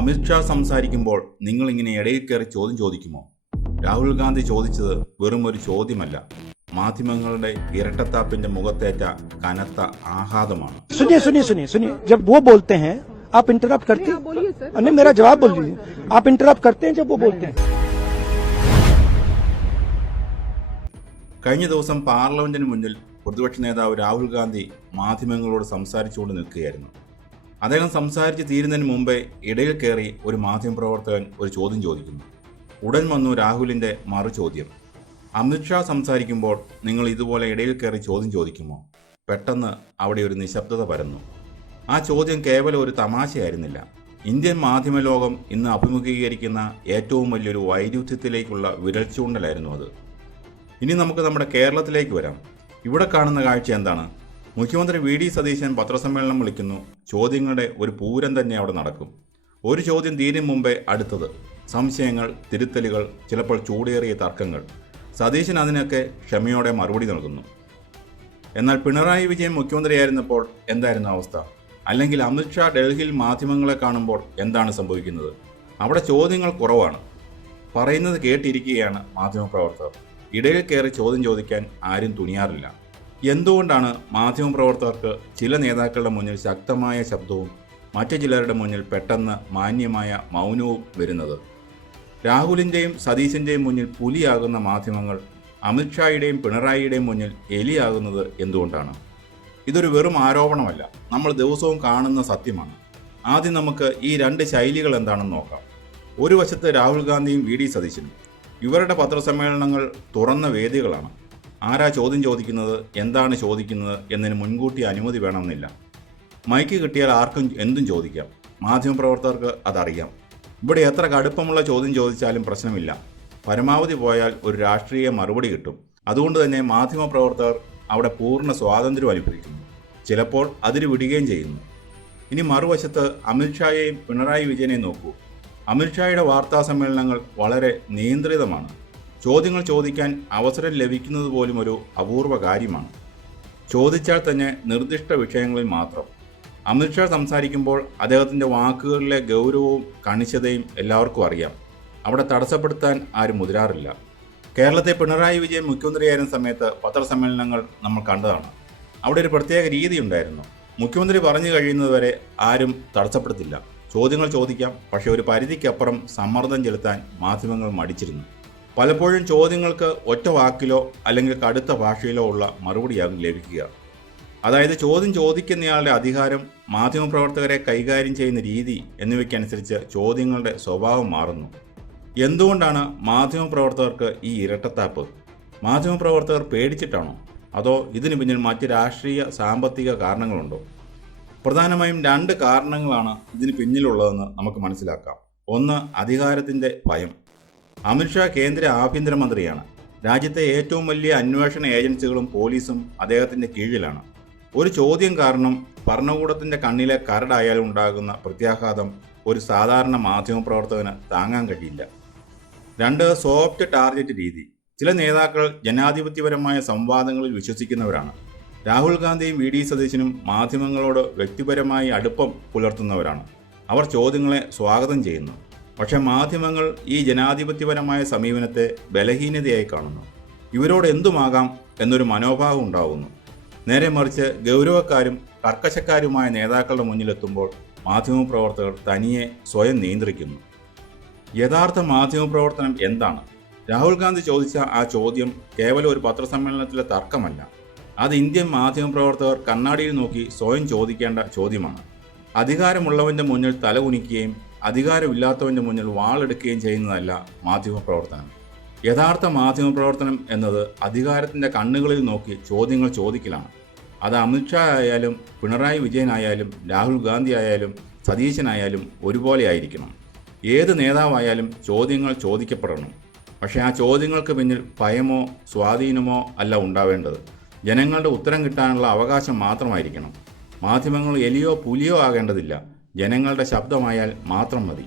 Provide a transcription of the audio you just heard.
അമിത്ഷാ സംസാരിക്കുമ്പോൾ നിങ്ങൾ ഇങ്ങനെ ഇടയിൽ കയറി ചോദ്യം ചോദിക്കുമോ? രാഹുൽ ഗാന്ധി ചോദിച്ചത് വെറും ഒരു ചോദ്യമല്ല, മാധ്യമങ്ങളുടെ ഇരട്ടത്താപ്പിന്റെ മുഖത്തേറ്റ കനത്ത ആഘാതമാണ്. जब वो बोलते हैं आप इंटरप्ट करते हैं? नहीं, मेरा जवाब बोल लीजिए. आप इंटरप्ट करते हैं जब वो बोलते हैं. കഴിഞ്ഞ ദിവസം പാർലമെന്റിന് മുന്നിൽ പ്രതിപക്ഷ നേതാവ് രാഹുൽ ഗാന്ധി മാധ്യമങ്ങളോട് സംസാരിച്ചുകൊണ്ട് നിൽക്കുകയായിരുന്നു. അദ്ദേഹം സംസാരിച്ച് തീരുന്നതിന് മുമ്പേ ഇടയിൽ കയറി ഒരു മാധ്യമപ്രവർത്തകൻ ഒരു ചോദ്യം ചോദിക്കുന്നു. ഉടൻ വന്നു രാഹുലിന്റെ മറു ചോദ്യം. അമിത്ഷാ സംസാരിക്കുമ്പോൾ നിങ്ങൾ ഇതുപോലെ ഇടയിൽ കയറി ചോദ്യം ചോദിക്കുമോ? പെട്ടെന്ന് അവിടെ ഒരു നിശബ്ദത പരന്നു. ആ ചോദ്യം കേവലം ഒരു തമാശയായിരുന്നില്ല. ഇന്ത്യൻ മാധ്യമ ലോകം ഇന്ന് അഭിമുഖീകരിക്കുന്ന ഏറ്റവും വലിയൊരു വൈരുദ്ധ്യത്തിലേക്കുള്ള വിരൽ ചൂണ്ടലായിരുന്നു അത്. ഇനി നമുക്ക് നമ്മുടെ കേരളത്തിലേക്ക് വരാം. ഇവിടെ കാണുന്ന കാഴ്ച എന്താണ്? മുഖ്യമന്ത്രി വി.ഡി. സതീശൻ പത്രസമ്മേളനം വിളിക്കുന്നു. ചോദ്യങ്ങളുടെ ഒരു പൂരം തന്നെ അവിടെ നടക്കും. ഒരു ചോദ്യം തീരും മുമ്പേ അടുത്തത്. സംശയങ്ങൾ, തിരുത്തലുകൾ, ചിലപ്പോൾ ചൂടേറിയ തർക്കങ്ങൾ. സതീശൻ അതിനൊക്കെ ക്ഷമയോടെ മറുപടി നൽകുന്നു. എന്നാൽ പിണറായി വിജയൻ മുഖ്യമന്ത്രിയായിരുന്നപ്പോൾ എന്തായിരുന്നു അവസ്ഥ? അല്ലെങ്കിൽ അമിത്ഷാ ഡൽഹിയിൽ മാധ്യമങ്ങളെ കാണുമ്പോൾ എന്താണ് സംഭവിക്കുന്നത്? അവിടെ ചോദ്യങ്ങൾ കുറവാണ്, പറയുന്നത് കേട്ടിരിക്കുകയാണ് മാധ്യമപ്രവർത്തകർ. ഇടയിൽ കയറി ചോദ്യം ചോദിക്കാൻ ആരും തുനിയാറില്ല. എന്തുകൊണ്ടാണ് മാധ്യമപ്രവർത്തകർക്ക് ചില നേതാക്കളുടെ മുന്നിൽ ശക്തമായ ശബ്ദവും മറ്റു ചിലരുടെ മുന്നിൽ പെട്ടെന്ന് മാന്യമായ മൗനവും വരുന്നത്? രാഹുലിൻ്റെയും സതീശൻ്റെയും മുന്നിൽ പുലിയാകുന്ന മാധ്യമങ്ങൾ അമിത്ഷായുടെയും പിണറായിയുടെയും മുന്നിൽ എലിയാകുന്നത് എന്തുകൊണ്ടാണ്? ഇതൊരു വെറും ആരോപണമല്ല, നമ്മൾ ദിവസവും കാണുന്ന സത്യമാണ്. ആദ്യം നമുക്ക് ഈ രണ്ട് ശൈലികൾ എന്താണെന്ന് നോക്കാം. ഒരു വശത്ത് രാഹുൽ ഗാന്ധിയും വി.ഡി. സതീശനും. ഇവരുടെ പത്രസമ്മേളനങ്ങൾ തുറന്ന വേദികളാണ്. ആരാ ചോദ്യം ചോദിക്കുന്നത്, എന്താണ് ചോദിക്കുന്നത് എന്നതിന് മുൻകൂട്ടി അനുമതി വേണമെന്നില്ല. മൈക്ക് കിട്ടിയാൽ ആർക്കും എന്തും ചോദിക്കാം. മാധ്യമപ്രവർത്തകർക്ക് അതറിയാം. ഇവിടെ എത്ര കടുപ്പമുള്ള ചോദ്യം ചോദിച്ചാലും പ്രശ്നമില്ല. പരമാവധി പോയാൽ ഒരു രാഷ്ട്രീയ മറുപടി കിട്ടും. അതുകൊണ്ട് തന്നെ മാധ്യമപ്രവർത്തകർ അവിടെ പൂർണ്ണ സ്വാതന്ത്ര്യം അനുഭവിക്കുന്നു. ചിലപ്പോൾ അതിര് വിടുകയും ചെയ്യുന്നു. ഇനി മറുവശത്ത് അമിത്ഷായെയും പിണറായി വിജയനെയും നോക്കൂ. അമിത്ഷായുടെ വാർത്താ സമ്മേളനങ്ങൾ വളരെ നിയന്ത്രിതമാണ്. ചോദ്യങ്ങൾ ചോദിക്കാൻ അവസരം ലഭിക്കുന്നത് പോലും ഒരു അപൂർവ കാര്യമാണ്. ചോദിച്ചാൽ തന്നെ നിർദ്ദിഷ്ട വിഷയങ്ങളിൽ മാത്രം. അമിത്ഷാ സംസാരിക്കുമ്പോൾ അദ്ദേഹത്തിൻ്റെ വാക്കുകളിലെ ഗൗരവവും കണിശതയും എല്ലാവർക്കും അറിയാം. അവിടെ തടസ്സപ്പെടുത്താൻ ആരും മുതിരാറില്ല. കേരളത്തെ പിണറായി വിജയൻ മുഖ്യമന്ത്രിയായിരുന്ന സമയത്ത് പത്രസമ്മേളനങ്ങൾ നമ്മൾ കണ്ടതാണ്. അവിടെ ഒരു പ്രത്യേക രീതി ഉണ്ടായിരുന്നു. മുഖ്യമന്ത്രി പറഞ്ഞു കഴിയുന്നതുവരെ ആരും തടസ്സപ്പെടുത്തില്ല. ചോദ്യങ്ങൾ ചോദിക്കാം, പക്ഷേ ഒരു പരിധിക്കപ്പുറം സമ്മർദ്ദം ചെലുത്താൻ മാധ്യമങ്ങൾ മടിച്ചിരുന്നു. പലപ്പോഴും ചോദ്യങ്ങൾക്ക് ഒറ്റ വാക്കിലോ അല്ലെങ്കിൽ കടുത്ത ഭാഷയിലോ ഉള്ള മറുപടിയാകും ലഭിക്കുക. അതായത് ചോദ്യം ചോദിക്കുന്നയാളുടെ അധികാരം, മാധ്യമപ്രവർത്തകരെ കൈകാര്യം ചെയ്യുന്ന രീതി എന്നിവയ്ക്കനുസരിച്ച് ചോദ്യങ്ങളുടെ സ്വഭാവം മാറുന്നു. എന്തുകൊണ്ടാണ് മാധ്യമപ്രവർത്തകർക്ക് ഈ ഇരട്ടത്താപ്പ്? മാധ്യമപ്രവർത്തകർ പേടിച്ചിട്ടാണോ? അതോ ഇതിനു പിന്നിൽ മറ്റ് രാഷ്ട്രീയ സാമ്പത്തിക കാരണങ്ങളുണ്ടോ? പ്രധാനമായും രണ്ട് കാരണങ്ങളാണ് ഇതിന് പിന്നിലുള്ളതെന്ന് നമുക്ക് മനസ്സിലാക്കാം. ഒന്ന്, അധികാരത്തിൻ്റെ ഭയം. അമിത്ഷാ കേന്ദ്ര ആഭ്യന്തരമന്ത്രിയാണ്. രാജ്യത്തെ ഏറ്റവും വലിയ അന്വേഷണ ഏജൻസികളും പോലീസും അദ്ദേഹത്തിൻ്റെ കീഴിലാണ്. ഒരു ചോദ്യം കാരണം ഭരണകൂടത്തിൻ്റെ കണ്ണിലെ കരടായാലും ഉണ്ടാകുന്ന പ്രത്യാഘാതം ഒരു സാധാരണ മാധ്യമപ്രവർത്തകന് താങ്ങാൻ കഴിയില്ല. രണ്ട്, സോഫ്റ്റ് ടാർഗറ്റ് രീതി. ചില നേതാക്കൾ ജനാധിപത്യപരമായ സംവാദങ്ങളിൽ വിശ്വസിക്കുന്നവരാണ്. രാഹുൽ ഗാന്ധിയും വി.ഡി. സതീശനും മാധ്യമങ്ങളോട് വ്യക്തിപരമായി അടുപ്പം പുലർത്തുന്നവരാണ്. അവർ ചോദ്യങ്ങളെ സ്വാഗതം ചെയ്യുന്നു. പക്ഷേ മാധ്യമങ്ങൾ ഈ ജനാധിപത്യപരമായ സമീപനത്തെ ബലഹീനതയായി കാണുന്നു. ഇവരോട് എന്തുമാകാം എന്നൊരു മനോഭാവം ഉണ്ടാകുന്നു. നേരെ മറിച്ച് ഗൗരവക്കാരും കർക്കശക്കാരുമായ നേതാക്കളുടെ മുന്നിലെത്തുമ്പോൾ മാധ്യമപ്രവർത്തകർ തനിയെ സ്വയം നിയന്ത്രിക്കുന്നു. യഥാർത്ഥ മാധ്യമപ്രവർത്തനം എന്താണ്? രാഹുൽ ഗാന്ധി ചോദിച്ച ആ ചോദ്യം കേവലം ഒരു പത്രസമ്മേളനത്തിലെ തർക്കമല്ല. അത് ഇന്ത്യൻ മാധ്യമപ്രവർത്തകർ കണ്ണാടിയിൽ നോക്കി സ്വയം ചോദിക്കേണ്ട ചോദ്യമാണ്. അധികാരമുള്ളവൻ്റെ മുന്നിൽ തലകുനിക്കുകയും അധികാരമില്ലാത്തവൻ്റെ മുന്നിൽ വാളെടുക്കുകയും ചെയ്യുന്നതല്ല മാധ്യമപ്രവർത്തനം. യഥാർത്ഥ മാധ്യമപ്രവർത്തനം എന്നത് അധികാരത്തിൻ്റെ കണ്ണുകളിൽ നോക്കി ചോദ്യങ്ങൾ ചോദിക്കലാണ്. അത് അമിത്ഷാ ആയാലും പിണറായി വിജയനായാലും രാഹുൽ ഗാന്ധി ആയാലും സതീശനായാലും ഒരുപോലെ ആയിരിക്കണം. ഏത് നേതാവായാലും ചോദ്യങ്ങൾ ചോദിക്കപ്പെടണം. പക്ഷേ ആ ചോദ്യങ്ങൾക്ക് പിന്നിൽ ഭയമോ സ്വാധീനമോ അല്ല ഉണ്ടാവേണ്ടത്. ജനങ്ങളുടെ ഉത്തരം കിട്ടാനുള്ള അവകാശം മാത്രമായിരിക്കണം. മാധ്യമങ്ങൾ എലിയോ പുലിയോ ആകേണ്ടതില്ല. ജനങ്ങളുടെ ശബ്ദമായാൽ മാത്രം മതി.